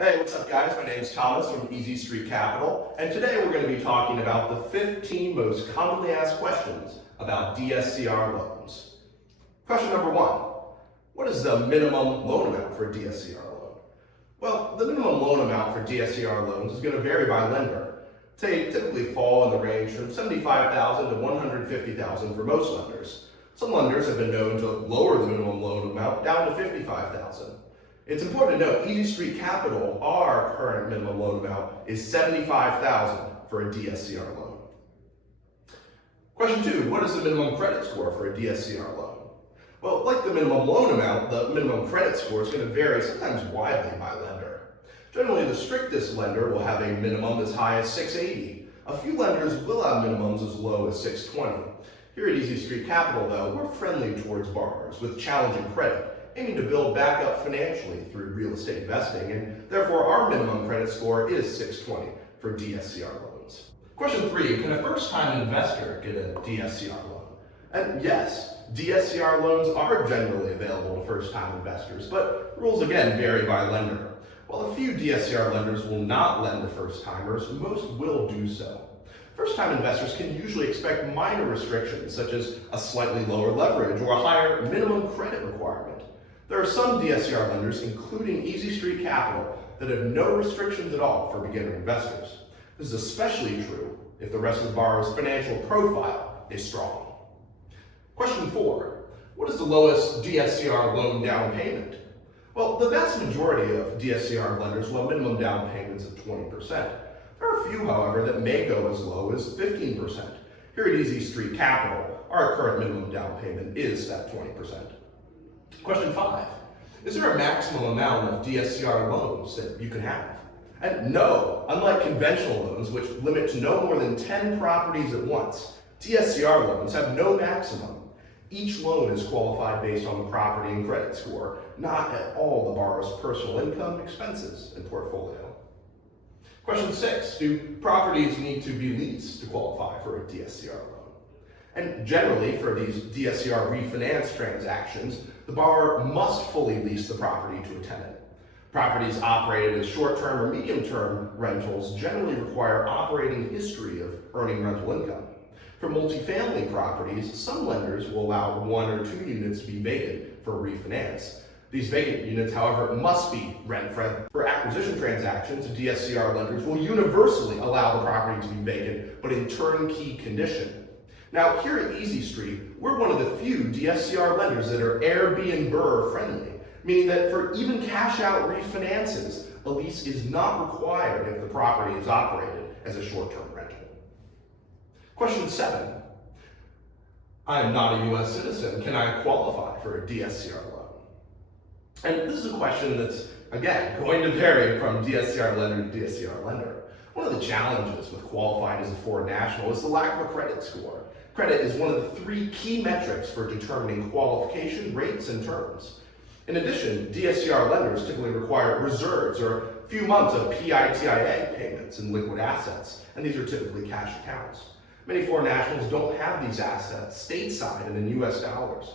Hey, what's up guys? My name is Thomas from Easy Street Capital, and today we're going to be talking about the 15 most commonly asked questions about DSCR loans. Question number one, what is the minimum loan amount for a DSCR loan? Well, the minimum loan amount for DSCR loans is going to vary by lender. They typically fall in the range from $75,000 to $150,000 for most lenders. Some lenders have been known to lower the minimum loan amount down to $55,000. It's important to note, Easy Street Capital, our current minimum loan amount is $75,000 for a DSCR loan. Question two, what is the minimum credit score for a DSCR loan? Well, like the minimum loan amount, the minimum credit score is going to vary sometimes widely by lender. Generally, the strictest lender will have a minimum as high as 680. A few lenders will have minimums as low as 620. Here at Easy Street Capital, though, we're friendly towards borrowers with challenging credit, aiming to build back up financially through real estate investing, and therefore our minimum credit score is 620 for DSCR loans. Question three, can a first-time investor get a DSCR loan? And yes, DSCR loans are generally available to first-time investors, but rules again vary by lender. While a few DSCR lenders will not lend to first-timers, most will do so. First-time investors can usually expect minor restrictions, such as a slightly lower leverage or a higher minimum credit requirement. There are some DSCR lenders, including Easy Street Capital, that have no restrictions at all for beginner investors. This is especially true if the rest of the borrower's financial profile is strong. Question four, what is the lowest DSCR loan down payment? Well, the vast majority of DSCR lenders will have minimum down payments of 20%. There are a few, however, that may go as low as 15%. Here at Easy Street Capital, our current minimum down payment is that 20%. Question five, is there a maximum amount of DSCR loans that you can have? And no, unlike conventional loans, which limit to no more than 10 properties at once, DSCR loans have no maximum. Each loan is qualified based on the property and credit score, not at all the borrower's personal income, expenses, and portfolio. Question six, do properties need to be leased to qualify for a DSCR loan? And generally, for these DSCR refinance transactions, the borrower must fully lease the property to a tenant. Properties operated as short-term or medium-term rentals generally require operating history of earning rental income. For multifamily properties, some lenders will allow 1 or 2 units to be vacant for refinance. These vacant units, however, must be rent-free. For acquisition transactions, DSCR lenders will universally allow the property to be vacant, but in turnkey condition. Now, here at Easy Street, we're one of the few DSCR lenders that are Airbnb friendly, meaning that for even cash-out refinances, a lease is not required if the property is operated as a short-term rental. Question seven, I am not a U.S. citizen. Can I qualify for a DSCR loan? And this is a question that's, again, going to vary from DSCR lender to DSCR lender. One of the challenges with qualifying as a foreign national is the lack of a credit score. Credit is one of the 3 key metrics for determining qualification rates and terms. In addition, DSCR lenders typically require reserves or a few months of PITIA payments and liquid assets, and these are typically cash accounts. Many foreign nationals don't have these assets stateside and in US dollars.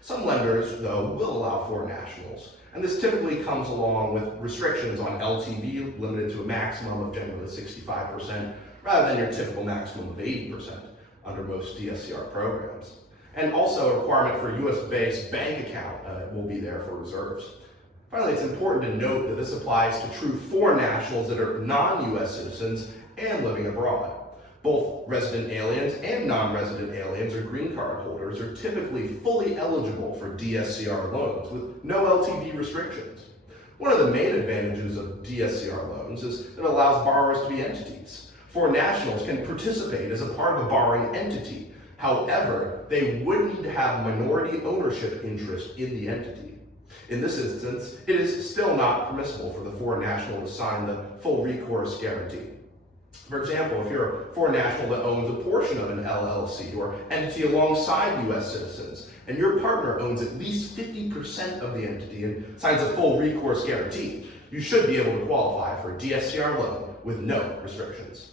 Some lenders, though, will allow foreign nationals, and this typically comes along with restrictions on LTV limited to a maximum of generally 65%, rather than your typical maximum of 80% under most DSCR programs. And also a requirement for a US-based bank account will be there for reserves. Finally, it's important to note that this applies to true foreign nationals that are non-US citizens and living abroad. Both resident aliens and non-resident aliens or green card holders are typically fully eligible for DSCR loans with no LTV restrictions. One of the main advantages of DSCR loans is that it allows borrowers to be entities. Foreign nationals can participate as a part of a borrowing entity. However, they would need to have minority ownership interest in the entity. In this instance, it is still not permissible for the foreign national to sign the full recourse guarantee. For example, if you're a foreign national that owns a portion of an LLC or entity alongside US citizens, and your partner owns at least 50% of the entity and signs a full recourse guarantee, you should be able to qualify for a DSCR loan with no restrictions.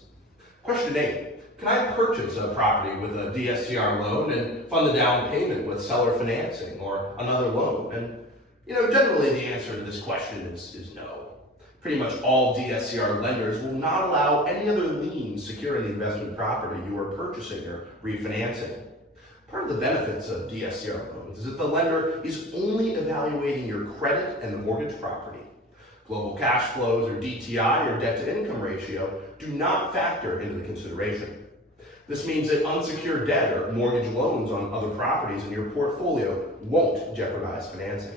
Question 8, can I purchase a property with a DSCR loan and fund the down payment with seller financing or another loan? And generally the answer to this question is no. Pretty much all DSCR lenders will not allow any other liens securing the investment property you are purchasing or refinancing. Part of the benefits of DSCR loans is that the lender is only evaluating your credit and the mortgage property. Global cash flows or DTI or debt to income ratio do not factor into the consideration. This means that unsecured debt or mortgage loans on other properties in your portfolio won't jeopardize financing.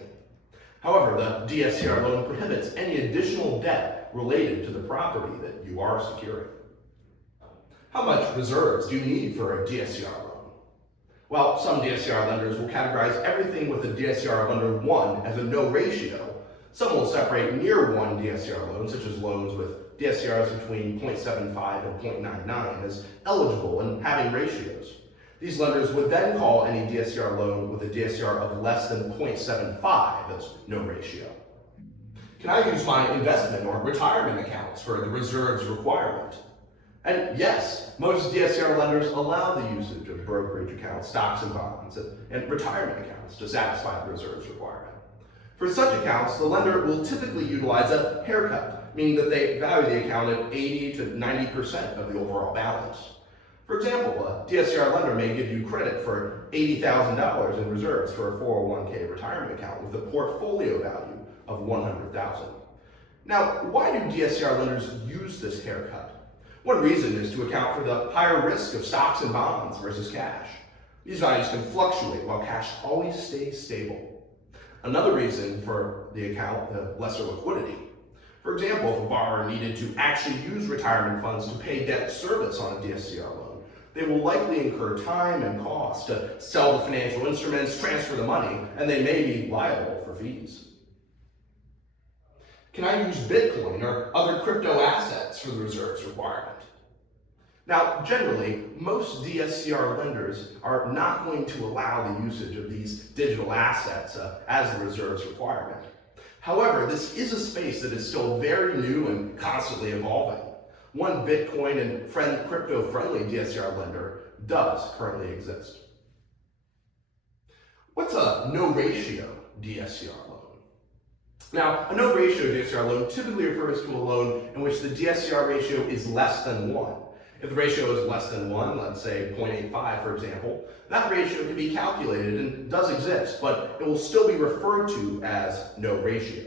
However, the DSCR loan prohibits any additional debt related to the property that you are securing. How much reserves do you need for a DSCR loan? Well, some DSCR lenders will categorize everything with a DSCR of under 1 as a no ratio. Some will separate near 1 DSCR loans, such as loans with DSCRs between 0.75 and 0.99, as eligible and having ratios. These lenders would then call any DSCR loan with a DSCR of less than 0.75 as no ratio. Can I use my investment or retirement accounts for the reserves requirement? And yes, most DSCR lenders allow the usage of brokerage accounts, stocks and bonds, and retirement accounts to satisfy the reserves requirement. For such accounts, the lender will typically utilize a haircut, meaning that they value the account at 80 to 90% of the overall balance. For example, a DSCR lender may give you credit for $80,000 in reserves for a 401k retirement account with a portfolio value of $100,000. Now, why do DSCR lenders use this haircut? One reason is to account for the higher risk of stocks and bonds versus cash. These values can fluctuate while cash always stays stable. Another reason for the account, the lesser liquidity. For example, if a borrower needed to actually use retirement funds to pay debt service on a DSCR loan, they will likely incur time and cost to sell the financial instruments, transfer the money, and they may be liable for fees. Can I use Bitcoin or other crypto assets for the reserves requirement? Now, generally, most DSCR lenders are not going to allow the usage of these digital assets as the reserves requirement. However, this is a space that is still very new and constantly evolving. One Bitcoin and crypto-friendly DSCR lender does currently exist. What's a no-ratio DSCR loan? Now, a no-ratio DSCR loan typically refers to a loan in which the DSCR ratio is less than 1. If the ratio is less than 1, let's say 0.85 for example, that ratio can be calculated and does exist, but it will still be referred to as no ratio.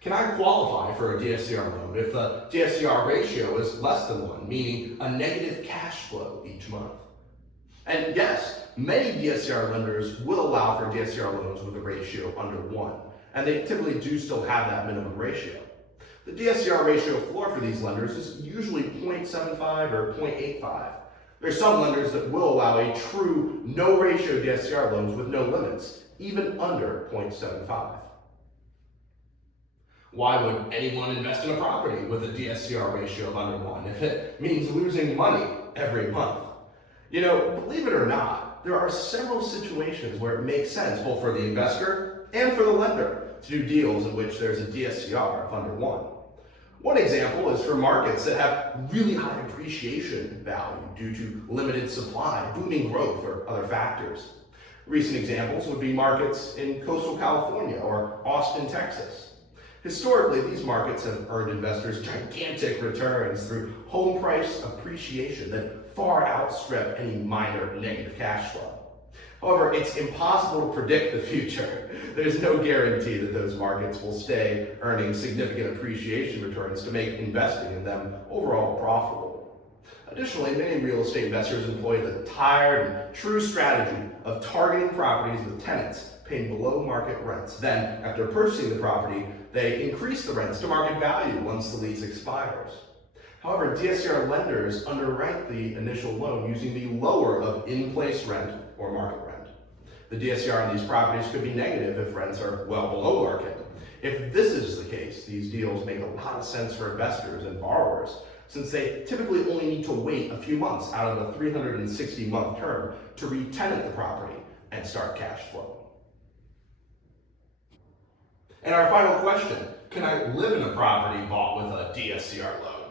Can I qualify for a DSCR loan if the DSCR ratio is less than 1, meaning a negative cash flow each month? And yes, many DSCR lenders will allow for DSCR loans with a ratio under 1, and they typically do still have that minimum ratio. The DSCR ratio floor for these lenders is usually 0.75 or 0.85. There are some lenders that will allow a true no-ratio DSCR loans with no limits, even under 0.75. Why would anyone invest in a property with a DSCR ratio of under 1 if it means losing money every month? You know, believe it or not, there are several situations where it makes sense both for the investor and for the lender to do deals in which there's a DSCR of under 1. One example is for markets that have really high appreciation value due to limited supply, booming growth, or other factors. Recent examples would be markets in coastal California or Austin, Texas. Historically, these markets have earned investors gigantic returns through home price appreciation that far outstrip any minor negative cash flow. However, it's impossible to predict the future. There's no guarantee that those markets will stay earning significant appreciation returns to make investing in them overall profitable. Additionally, many real estate investors employ the tired and true strategy of targeting properties with tenants paying below market rents. Then, after purchasing the property, they increase the rents to market value once the lease expires. However, DSCR lenders underwrite the initial loan using the lower of in-place rent or market rent. The DSCR on these properties could be negative if rents are well below market. If this is the case, these deals make a lot of sense for investors and borrowers, since they typically only need to wait a few months out of a 360-month term to re-tenant the property and start cash flow. And our final question, can I live in a property bought with a DSCR loan?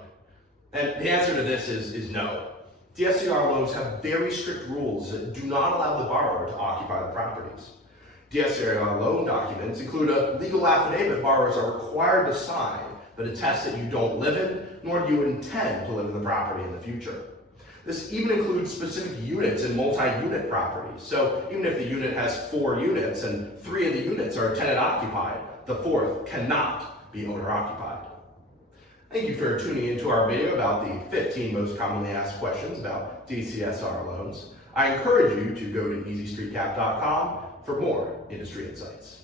And the answer to this is no. DSCR loans have very strict rules that do not allow the borrower to occupy the properties. DSCR loan documents include a legal affidavit borrowers are required to sign that attests that you don't live in, nor do you intend to live in the property in the future. This even includes specific units in multi-unit properties. So even if the unit has 4 units and 3 of the units are tenant occupied, the 4th cannot be owner occupied. Thank you for tuning into our video about the 15 most commonly asked questions about DSCR loans. I encourage you to go to easystreetcap.com for more industry insights.